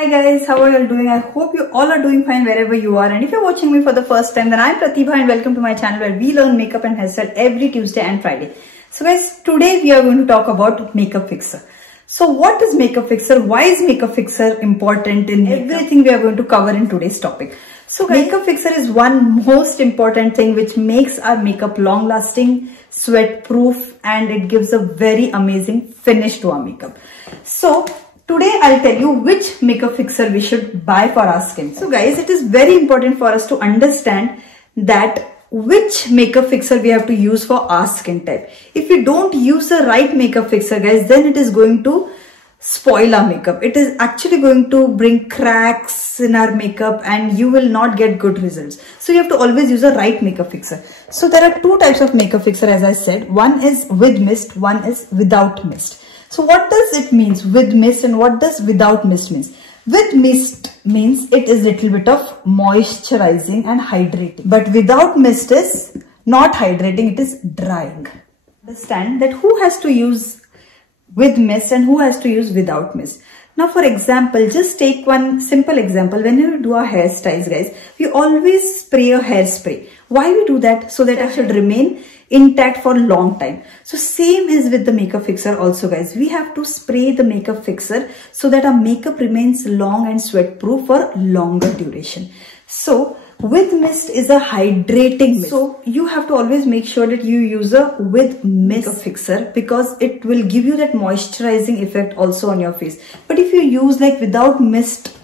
Hi guys, how are you all doing? I hope you all are doing fine wherever you are, and if you're watching me for the first time, then I'm Pratibha and welcome to my channel where we learn makeup and hairstyle every Tuesday and Friday. So guys, today we are going to talk about makeup fixer. So what is makeup fixer? Why is makeup fixer important in everything we are going to cover in today's topic? So makeup fixer is one most important thing which makes our makeup long lasting, sweat proof, and it gives a very amazing finish to our makeup. So today I'll tell you which makeup fixer we should buy for our skin. So guys, it is very important for us to understand that which makeup fixer we have to use for our skin type. If you don't use the right makeup fixer guys, then it is going to spoil our makeup. It is actually going to bring cracks in our makeup and you will not get good results. So you have to always use a right makeup fixer. So there are two types of makeup fixer, as I said. One is with mist, one is without mist. So what does it means with mist and what does without mist means? With mist means it is little bit of moisturizing and hydrating. But without mist is not hydrating, it is drying. Understand that who has to use with mist and who has to use without mist. Now for example, just take one simple example. Whenever we do our hairstyles guys, we always spray a hairspray. Why we do that? So that it should remain intact for a long time. So same is with the makeup fixer also guys. We have to spray the makeup fixer so that our makeup remains long and sweat proof for longer duration. So with mist is a hydrating mist. So you have to always make sure that you use a with mist makeup fixer because it will give you that moisturizing effect also on your face. But if you use like without mist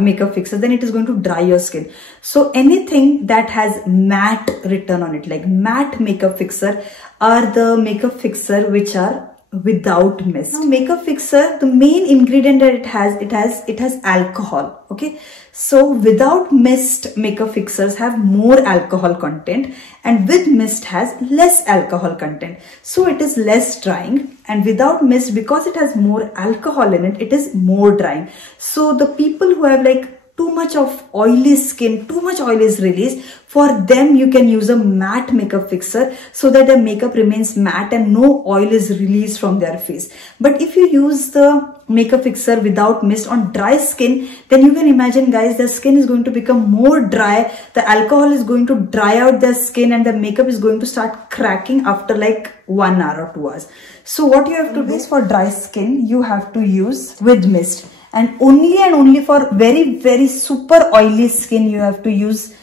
makeup fixer, then it is going to dry your skin. So anything that has matte written on it, like matte makeup fixer, are the makeup fixer which are without mist. Now makeup fixer, the main ingredient that it has alcohol. Okay, so without mist makeup fixers have more alcohol content and with mist has less alcohol content, so it is less drying. And without mist, because it has more alcohol in it, it is more drying. So the people who have like too much of oily skin, too much oil is released, for them you can use a matte makeup fixer so that the makeup remains matte and no oil is released from their face. But if you use the makeup fixer without mist on dry skin, then you can imagine guys, the skin is going to become more dry, the alcohol is going to dry out their skin and the makeup is going to start cracking after like 1 hour or 2 hours. So what you have to do is for dry skin, you have to use with mist. And only for very super oily skin, you have to use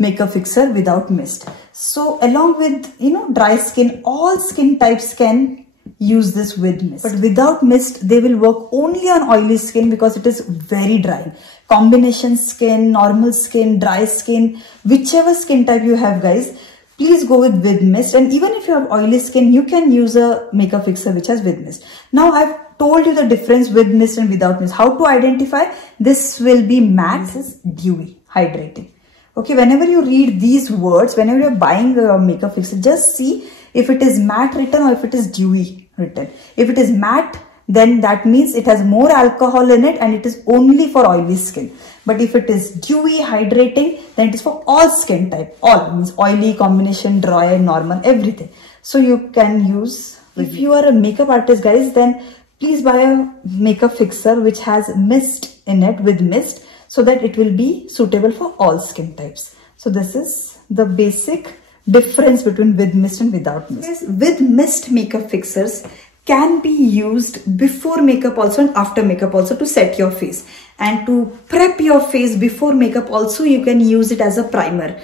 makeup fixer without mist. So along with, dry skin, all skin types can use this with mist. But without mist, they will work only on oily skin because it is very drying. Combination skin, normal skin, dry skin, whichever skin type you have guys, please go with mist. And even if you have oily skin, you can use a makeup fixer which has with mist. Now I've told you the difference with mist and without mist. How to identify? This will be matte, this is dewy, hydrating. Okay, whenever you read these words, whenever you're buying a makeup fixer, just see if it is matte written or if it is dewy written. If it is matte, then that means it has more alcohol in it and it is only for oily skin. But if it is dewy, hydrating, then it is for all skin type. All means oily, combination, dry, normal, everything. So you can use, if you are a makeup artist guys, then please buy a makeup fixer which has mist in it, with mist, so that it will be suitable for all skin types. So this is the basic difference between with mist and without mist. Yes, with mist makeup fixers can be used before makeup also and after makeup also to set your face. And to prep your face before makeup also, you can use it as a primer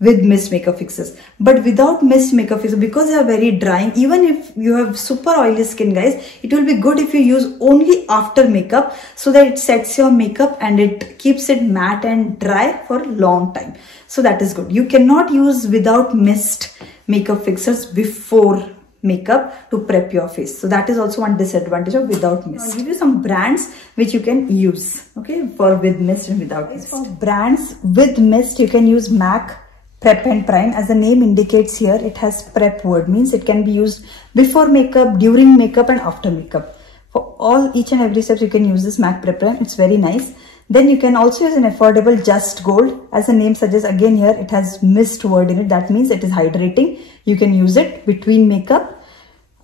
with mist makeup fixers. But without mist makeup fixer, because they are very drying, even if you have super oily skin guys, it will be good if you use only after makeup so that it sets your makeup and it keeps it matte and dry for a long time. So that is good. You cannot use without mist makeup fixers before makeup to prep your face. So that is also one disadvantage of without mist. I'll give you some brands which you can use, okay, for with mist and without mist. For brands with mist, you can use MAC Prep and Prime. As the name indicates here, it has prep word, means it can be used before makeup, during makeup and after makeup. For each and every steps you can use this MAC Prep Prime. It's very nice. Then you can also use an affordable Just Gold. As the name suggests, again here it has mist word in it. That means it is hydrating. You can use it between makeup,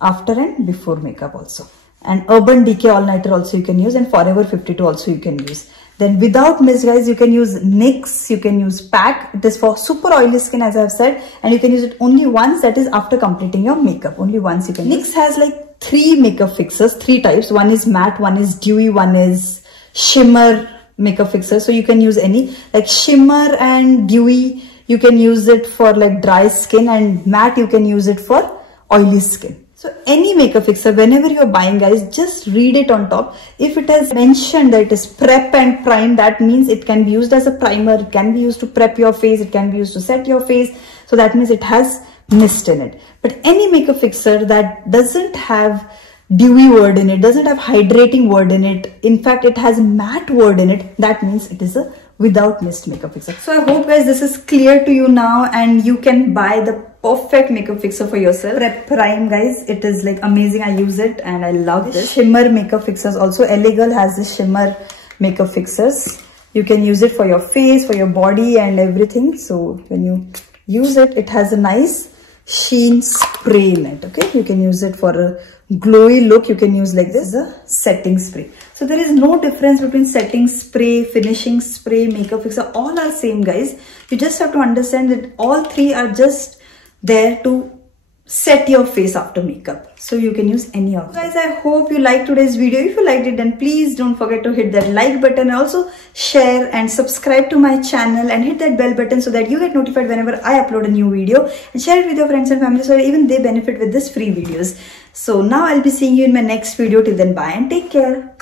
after and before makeup also. and Urban Decay All Nighter also you can use, and Forever 52 also you can use. Then without mist guys, you can use NYX, you can use PAC. It is for super oily skin as I have said, and you can use it only once, that is after completing your makeup. Only once you can use. NYX has like 3 makeup fixers, 3 types. One is matte, one is dewy, one is shimmer makeup fixer. So you can use any, like shimmer and dewy you can use it for like dry skin, and matte you can use it for oily skin. So any makeup fixer, whenever you're buying guys, just read it on top. If it has mentioned that it is prep and prime, that means it can be used as a primer, it can be used to prep your face, it can be used to set your face. So that means it has mist in it. But any makeup fixer that doesn't have dewy word in it, doesn't have hydrating word in it, in fact it has matte word in it, that means it is a without mist makeup fixer. So I hope guys this is clear to you now, and you can buy the perfect makeup fixer for yourself. Prep Prime guys, it is like amazing. I use it and I love this. Shimmer makeup fixers also. LA Girl has this shimmer makeup fixers. You can use it for your face, for your body and everything. So when you use it, it has a nice sheen spray in it. Okay, you can use it for a glowy look. You can use like this, a setting spray. So there is no difference between setting spray, finishing spray, makeup fixer, all are same guys. You just have to understand that all 3 are just there to set your face after makeup. So you can use any of them. Guys, I hope you liked today's video. If you liked it, then please don't forget to hit that like button. Also share and subscribe to my channel and hit that bell button so that you get notified whenever I upload a new video, and share it with your friends and family so that even they benefit with this free videos. So now I'll be seeing you in my next video. Till then, bye and take care.